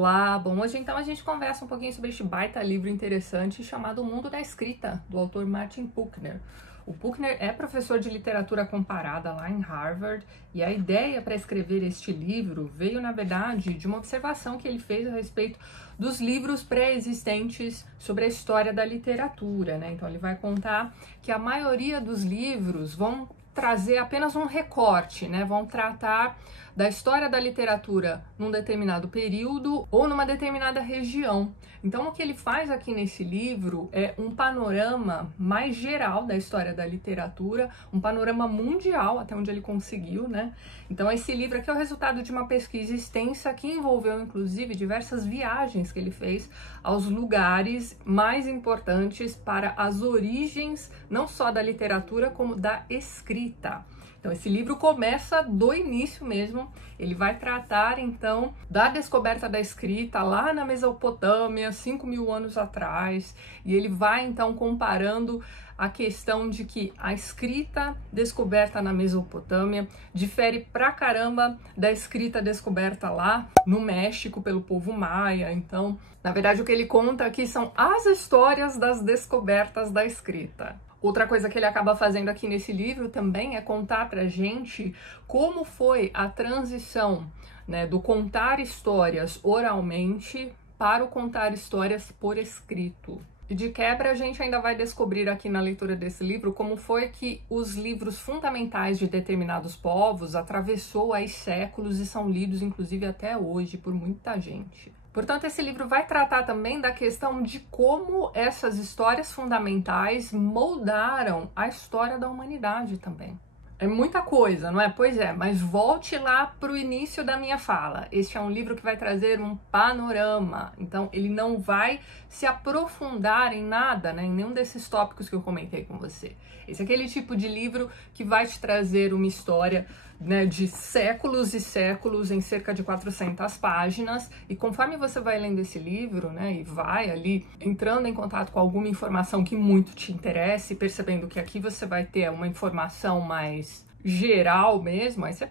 Olá, bom, hoje então a gente conversa um pouquinho sobre este baita livro interessante chamado O Mundo da Escrita, do autor Martin Buchner. O Buchner é professor de literatura comparada lá em Harvard e a ideia para escrever este livro veio, na verdade, de uma observação que ele fez a respeito dos livros pré-existentes sobre a história da literatura, né? Então ele vai contar que a maioria dos livros vão trazer apenas um recorte, né? Vão tratar da história da literatura num determinado período ou numa determinada região. Então, o que ele faz aqui nesse livro é um panorama mais geral da história da literatura, um panorama mundial, até onde ele conseguiu, né? Então, esse livro aqui é o resultado de uma pesquisa extensa que envolveu, inclusive, diversas viagens que ele fez aos lugares mais importantes para as origens, não só da literatura, como da escrita. Então, esse livro começa do início mesmo, ele vai tratar, então, da descoberta da escrita lá na Mesopotâmia, 5.000 anos atrás, e ele vai, então, comparando a questão de que a escrita descoberta na Mesopotâmia difere pra caramba da escrita descoberta lá no México pelo povo maia. Então, na verdade, o que ele conta aqui são as histórias das descobertas da escrita. Outra coisa que ele acaba fazendo aqui nesse livro também é contar pra gente como foi a transição, né, do contar histórias oralmente para o contar histórias por escrito. E de quebra a gente ainda vai descobrir aqui na leitura desse livro como foi que os livros fundamentais de determinados povos atravessou aí séculos e são lidos inclusive até hoje por muita gente. Portanto, esse livro vai tratar também da questão de como essas histórias fundamentais moldaram a história da humanidade também. É muita coisa, não é? Pois é, mas volte lá para o início da minha fala. Este é um livro que vai trazer um panorama, então ele não vai se aprofundar em nada, né? Em nenhum desses tópicos que eu comentei com você. Esse é aquele tipo de livro que vai te trazer uma história, né, de séculos e séculos em cerca de 400 páginas, e conforme você vai lendo esse livro, né, e vai ali entrando em contato com alguma informação que muito te interesse, percebendo que aqui você vai ter uma informação mais geral mesmo, aí você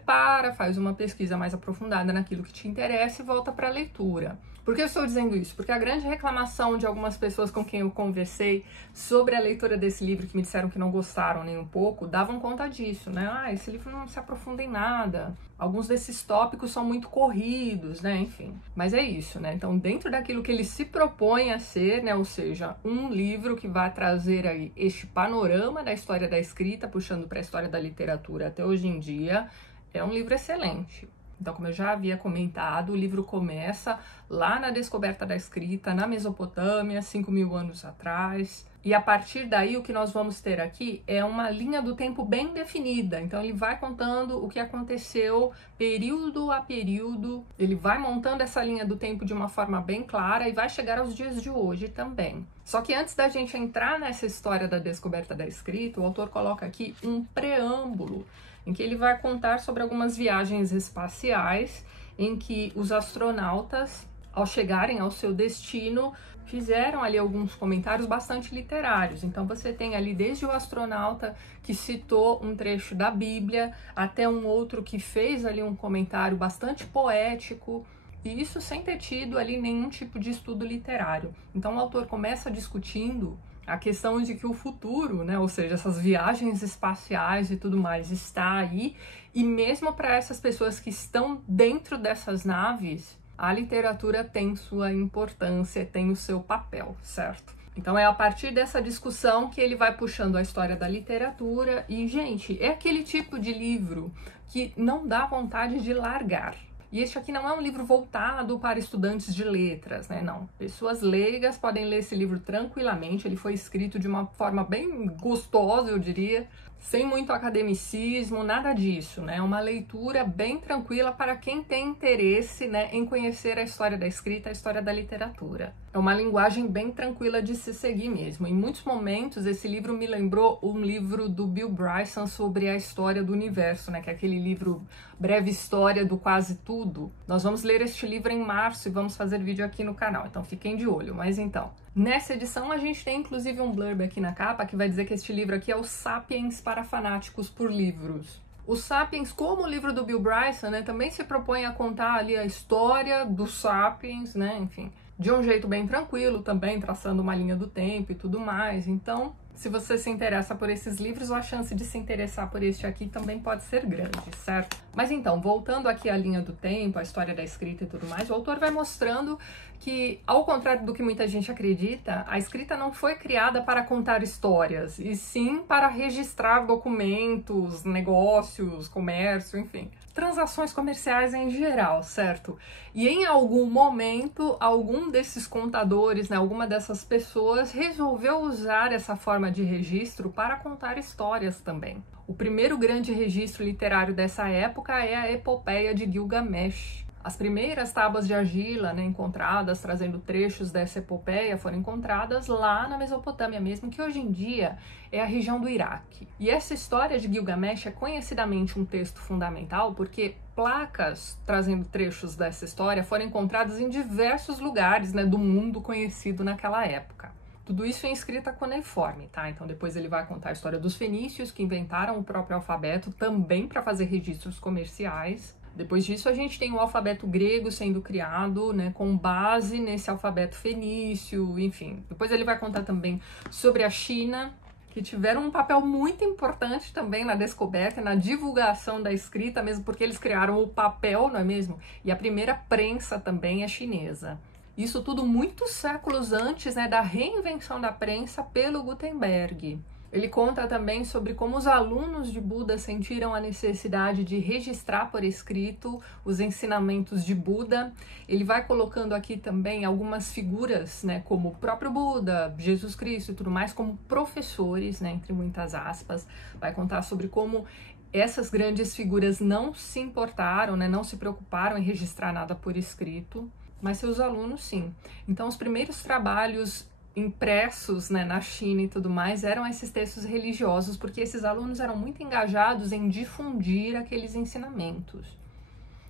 faz uma pesquisa mais aprofundada naquilo que te interessa e volta para a leitura. Por que eu estou dizendo isso? Porque a grande reclamação de algumas pessoas com quem eu conversei sobre a leitura desse livro, que me disseram que não gostaram nem um pouco, davam conta disso, né? Ah, esse livro não se aprofunda em nada. Alguns desses tópicos são muito corridos, né? Enfim, mas é isso, né? Então, dentro daquilo que ele se propõe a ser, né? Ou seja, um livro que vai trazer aí este panorama da história da escrita, puxando para a história da literatura até hoje em dia, é um livro excelente. Então, como eu já havia comentado, o livro começa lá na descoberta da escrita, na Mesopotâmia, 5.000 anos atrás. E a partir daí, o que nós vamos ter aqui é uma linha do tempo bem definida. Então, ele vai contando o que aconteceu período a período. Ele vai montando essa linha do tempo de uma forma bem clara e vai chegar aos dias de hoje também. Só que antes da gente entrar nessa história da descoberta da escrita, o autor coloca aqui um preâmbulo, em que ele vai contar sobre algumas viagens espaciais em que os astronautas, ao chegarem ao seu destino, fizeram ali alguns comentários bastante literários. Então você tem ali desde o astronauta que citou um trecho da Bíblia, até um outro que fez ali um comentário bastante poético, e isso sem ter tido ali nenhum tipo de estudo literário. Então o autor começa discutindo a questão de que o futuro, né, ou seja, essas viagens espaciais e tudo mais, está aí, e mesmo para essas pessoas que estão dentro dessas naves, a literatura tem sua importância, tem o seu papel, certo? Então é a partir dessa discussão que ele vai puxando a história da literatura e, gente, é aquele tipo de livro que não dá vontade de largar. E este aqui não é um livro voltado para estudantes de letras, né? Não. Pessoas leigas podem ler esse livro tranquilamente. Ele foi escrito de uma forma bem gostosa, eu diria, sem muito academicismo, nada disso, né? É uma leitura bem tranquila para quem tem interesse, né, em conhecer a história da escrita, a história da literatura. É uma linguagem bem tranquila de se seguir mesmo. Em muitos momentos, esse livro me lembrou um livro do Bill Bryson sobre a história do universo, né? Que é aquele livro Breve História do Quase Tudo. Nós vamos ler este livro em março e vamos fazer vídeo aqui no canal, então fiquem de olho. Mas então, nessa edição a gente tem inclusive um blurb aqui na capa que vai dizer que este livro aqui é o Sapiens para fanáticos por livros. O Sapiens, como o livro do Bill Bryson, né, também se propõe a contar ali a história do Sapiens, né, enfim, de um jeito bem tranquilo também, traçando uma linha do tempo e tudo mais. Então, se você se interessa por esses livros, a chance de se interessar por este aqui também pode ser grande, certo? Mas então, voltando aqui à linha do tempo, à história da escrita e tudo mais, o autor vai mostrando que, ao contrário do que muita gente acredita, a escrita não foi criada para contar histórias, e sim para registrar documentos, negócios, comércio, enfim, transações comerciais em geral, certo? E em algum momento, algum desses contadores, né, alguma dessas pessoas resolveu usar essa forma de registro para contar histórias também. O primeiro grande registro literário dessa época é a Epopeia de Gilgamesh. As primeiras tábuas de argila, né, encontradas, trazendo trechos dessa epopeia, foram encontradas lá na Mesopotâmia mesmo, que hoje em dia é a região do Iraque. E essa história de Gilgamesh é conhecidamente um texto fundamental porque placas trazendo trechos dessa história foram encontradas em diversos lugares, né, do mundo conhecido naquela época. Tudo isso em escrita cuneiforme, tá? Então depois ele vai contar a história dos fenícios, que inventaram o próprio alfabeto também para fazer registros comerciais. Depois disso, a gente tem o alfabeto grego sendo criado, né, com base nesse alfabeto fenício, enfim. Depois ele vai contar também sobre a China, que tiveram um papel muito importante também na descoberta, na divulgação da escrita, mesmo porque eles criaram o papel, não é mesmo? E a primeira prensa também é chinesa. Isso tudo muitos séculos antes, né, da reinvenção da prensa pelo Gutenberg. Ele conta também sobre como os alunos de Buda sentiram a necessidade de registrar por escrito os ensinamentos de Buda. Ele vai colocando aqui também algumas figuras, né, como o próprio Buda, Jesus Cristo e tudo mais, como professores, né, entre muitas aspas. Vai contar sobre como essas grandes figuras não se importaram, né, não se preocuparam em registrar nada por escrito, mas seus alunos sim. Então, os primeiros trabalhos impressos, né, na China e tudo mais, eram esses textos religiosos, porque esses alunos eram muito engajados em difundir aqueles ensinamentos.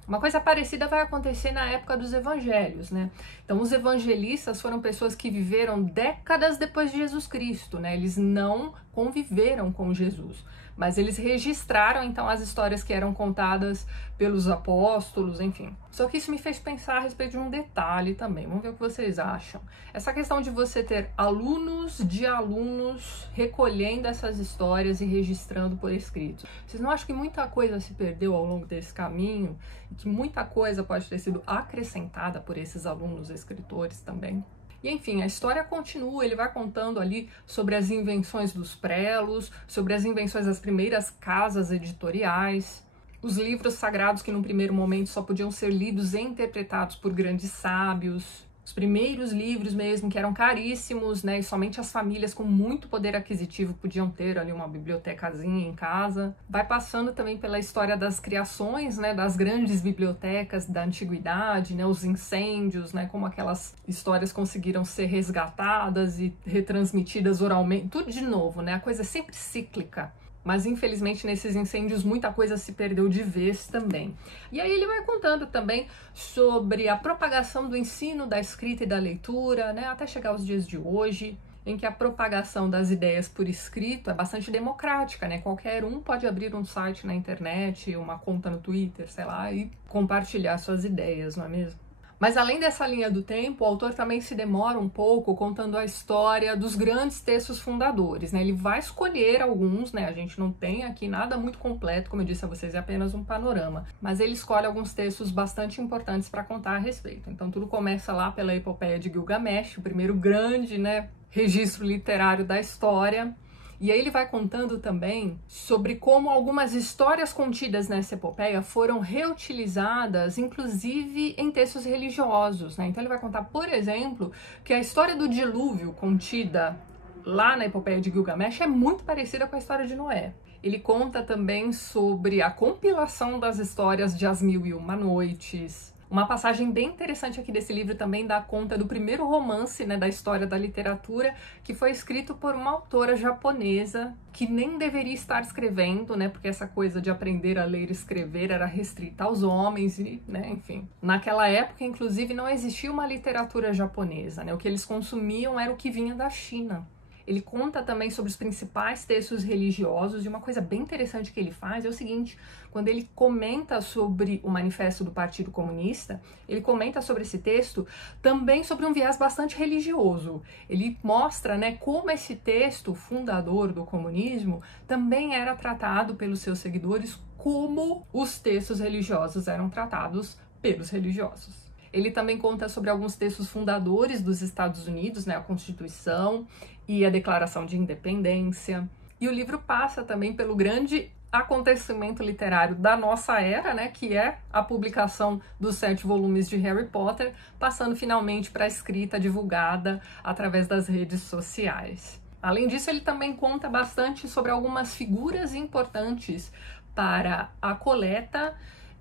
Uma coisa parecida vai acontecer na época dos evangelhos, né? Então, os evangelistas foram pessoas que viveram décadas depois de Jesus Cristo, né? Eles não conviveram com Jesus, mas eles registraram, então, as histórias que eram contadas pelos apóstolos, enfim. Só que isso me fez pensar a respeito de um detalhe também. Vamos ver o que vocês acham. Essa questão de você ter alunos de alunos recolhendo essas histórias e registrando por escrito. Vocês não acham que muita coisa se perdeu ao longo desse caminho? E que muita coisa pode ter sido acrescentada por esses alunos escritores também? E enfim, a história continua, ele vai contando ali sobre as invenções dos prelos, sobre as invenções das primeiras casas editoriais, os livros sagrados que num primeiro momento só podiam ser lidos e interpretados por grandes sábios, os primeiros livros mesmo que eram caríssimos, né, e somente as famílias com muito poder aquisitivo podiam ter ali uma bibliotecazinha em casa. Vai passando também pela história das criações, né, das grandes bibliotecas da antiguidade, né, os incêndios, né, como aquelas histórias conseguiram ser resgatadas e retransmitidas oralmente, tudo de novo, né, a coisa é sempre cíclica. Mas infelizmente nesses incêndios muita coisa se perdeu de vez também. E aí ele vai contando também sobre a propagação do ensino da escrita e da leitura, né, até chegar aos dias de hoje, em que a propagação das ideias por escrito é bastante democrática, né? Qualquer um pode abrir um site na internet, uma conta no Twitter, sei lá, e compartilhar suas ideias, não é mesmo? Mas além dessa linha do tempo, o autor também se demora um pouco contando a história dos grandes textos fundadores, né? Ele vai escolher alguns, né? A gente não tem aqui nada muito completo, como eu disse a vocês, é apenas um panorama. Mas ele escolhe alguns textos bastante importantes para contar a respeito. Então tudo começa lá pela Epopeia de Gilgamesh, o primeiro grande, né, registro literário da história. E aí ele vai contando também sobre como algumas histórias contidas nessa epopeia foram reutilizadas, inclusive em textos religiosos, né? Então ele vai contar, por exemplo, que a história do dilúvio contida lá na epopeia de Gilgamesh é muito parecida com a história de Noé. Ele conta também sobre a compilação das histórias de As Mil e Uma Noites. Uma passagem bem interessante aqui desse livro também dá conta do primeiro romance, né, da história da literatura, que foi escrito por uma autora japonesa que nem deveria estar escrevendo, né, porque essa coisa de aprender a ler e escrever era restrita aos homens e, né, enfim. Naquela época, inclusive, não existia uma literatura japonesa, né, o que eles consumiam era o que vinha da China. Ele conta também sobre os principais textos religiosos, e uma coisa bem interessante que ele faz é o seguinte: quando ele comenta sobre o Manifesto do Partido Comunista, ele comenta sobre esse texto também sobre um viés bastante religioso. Ele mostra, né, como esse texto fundador do comunismo também era tratado pelos seus seguidores como os textos religiosos eram tratados pelos religiosos. Ele também conta sobre alguns textos fundadores dos Estados Unidos, né, a Constituição e a Declaração de Independência. E o livro passa também pelo grande acontecimento literário da nossa era, né, que é a publicação dos 7 volumes de Harry Potter, passando finalmente para a escrita divulgada através das redes sociais. Além disso, ele também conta bastante sobre algumas figuras importantes para a coleta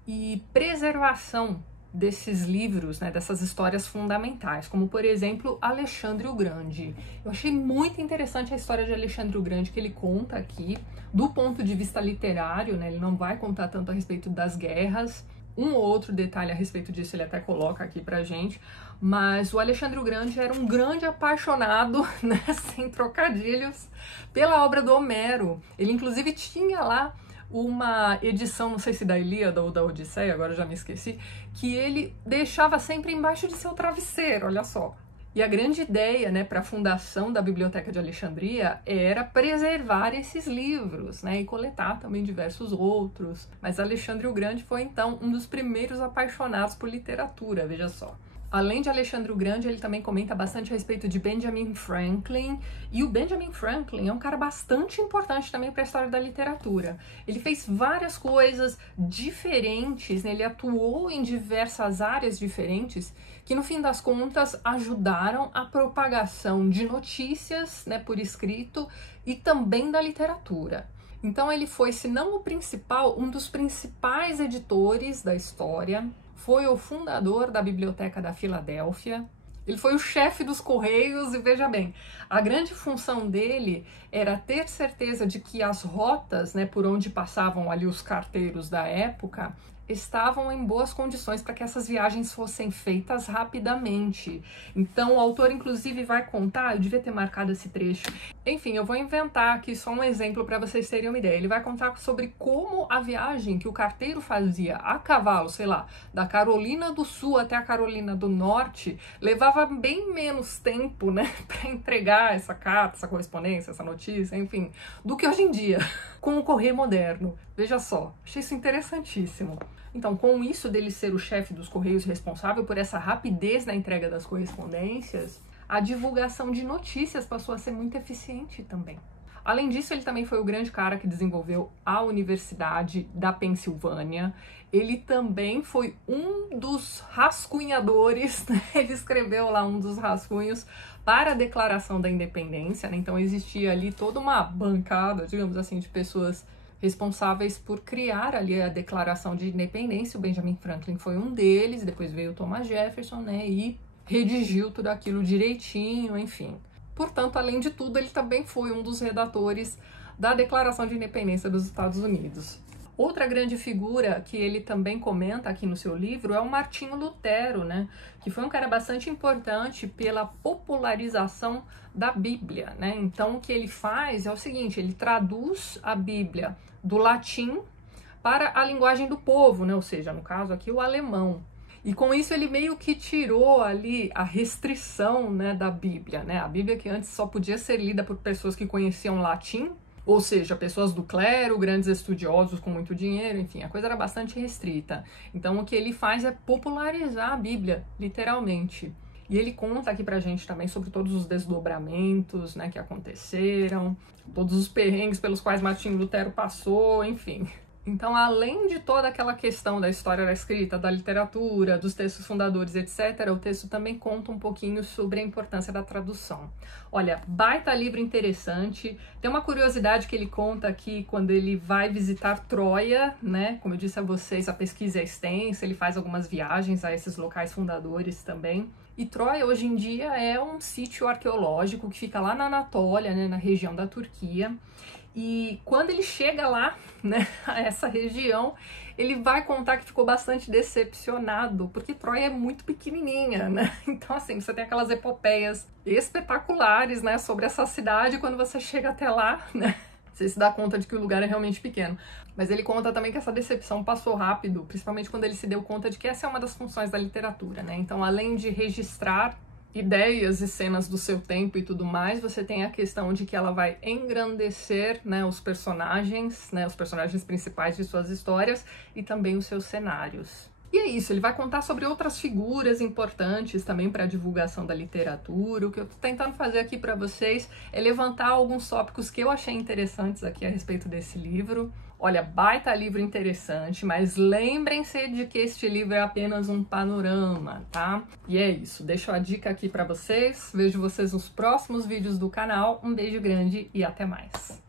e preservação desses livros, né, dessas histórias fundamentais, como, por exemplo, Alexandre o Grande. Eu achei muito interessante a história de Alexandre o Grande que ele conta aqui, do ponto de vista literário, né, ele não vai contar tanto a respeito das guerras, um ou outro detalhe a respeito disso ele até coloca aqui pra gente, mas o Alexandre o Grande era um grande apaixonado, né, sem trocadilhos, pela obra do Homero. Ele inclusive tinha lá uma edição, não sei se da Ilíada ou da Odisseia, agora já me esqueci, que ele deixava sempre embaixo de seu travesseiro, olha só. E a grande ideia, né, para a fundação da Biblioteca de Alexandria era preservar esses livros, né, e coletar também diversos outros. Mas Alexandre o Grande foi, então, um dos primeiros apaixonados por literatura, veja só. Além de Alexandre o Grande, ele também comenta bastante a respeito de Benjamin Franklin, e o Benjamin Franklin é um cara bastante importante também para a história da literatura. Ele fez várias coisas diferentes, né? Ele atuou em diversas áreas diferentes, que no fim das contas ajudaram a propagação de notícias, né, por escrito, e também da literatura. Então ele foi, se não o principal, um dos principais editores da história. Foi o fundador da Biblioteca da Filadélfia, ele foi o chefe dos Correios, e veja bem, a grande função dele era ter certeza de que as rotas, né, por onde passavam ali os carteiros da época, estavam em boas condições para que essas viagens fossem feitas rapidamente. Então o autor inclusive vai contar, eu devia ter marcado esse trecho, enfim, eu vou inventar aqui só um exemplo para vocês terem uma ideia. Ele vai contar sobre como a viagem que o carteiro fazia a cavalo, sei lá, da Carolina do Sul até a Carolina do Norte, levava bem menos tempo, né, para entregar essa carta, essa correspondência, essa notícia, enfim, do que hoje em dia, com o correio moderno. Veja só, achei isso interessantíssimo. Então, com isso dele ser o chefe dos Correios responsável por essa rapidez na entrega das correspondências, a divulgação de notícias passou a ser muito eficiente também. Além disso, ele também foi o grande cara que desenvolveu a Universidade da Pensilvânia. Ele também foi um dos rascunhadores, né? Ele escreveu lá um dos rascunhos para a Declaração da Independência, né? Então existia ali toda uma bancada, digamos assim, de pessoas responsáveis por criar ali a Declaração de Independência. O Benjamin Franklin foi um deles, depois veio o Thomas Jefferson, né, e redigiu tudo aquilo direitinho, enfim. Portanto, além de tudo, ele também foi um dos redatores da Declaração de Independência dos Estados Unidos. Outra grande figura que ele também comenta aqui no seu livro é o Martinho Lutero, né? Que foi um cara bastante importante pela popularização da Bíblia, né? Então, o que ele faz é o seguinte, ele traduz a Bíblia do latim para a linguagem do povo, né? Ou seja, no caso aqui, o alemão. E com isso ele meio que tirou ali a restrição, né, da Bíblia, né? A Bíblia que antes só podia ser lida por pessoas que conheciam latim, ou seja, pessoas do clero, grandes estudiosos com muito dinheiro, enfim, a coisa era bastante restrita. Então o que ele faz é popularizar a Bíblia, literalmente. E ele conta aqui pra gente também sobre todos os desdobramentos, né, que aconteceram, todos os perrengues pelos quais Martinho Lutero passou, enfim. Então, além de toda aquela questão da história da escrita, da literatura, dos textos fundadores, etc., o texto também conta um pouquinho sobre a importância da tradução. Olha, baita livro interessante. Tem uma curiosidade que ele conta aqui quando ele vai visitar Troia, né? Como eu disse a vocês, a pesquisa é extensa, ele faz algumas viagens a esses locais fundadores também. E Troia, hoje em dia, é um sítio arqueológico que fica lá na Anatólia, né, na região da Turquia. E quando ele chega lá, né, a essa região, ele vai contar que ficou bastante decepcionado, porque Troia é muito pequenininha, né? Então, assim, você tem aquelas epopeias espetaculares, né, sobre essa cidade, quando você chega até lá, né, você se dá conta de que o lugar é realmente pequeno. Mas ele conta também que essa decepção passou rápido, principalmente quando ele se deu conta de que essa é uma das funções da literatura, né? Então, além de registrar ideias e cenas do seu tempo e tudo mais, você tem a questão de que ela vai engrandecer, né, os personagens principais de suas histórias e também os seus cenários. E é isso, ele vai contar sobre outras figuras importantes também para a divulgação da literatura. O que eu tô tentando fazer aqui para vocês é levantar alguns tópicos que eu achei interessantes aqui a respeito desse livro. Olha, baita livro interessante, mas lembrem-se de que este livro é apenas um panorama, tá? E é isso, deixo a dica aqui para vocês, vejo vocês nos próximos vídeos do canal, um beijo grande e até mais!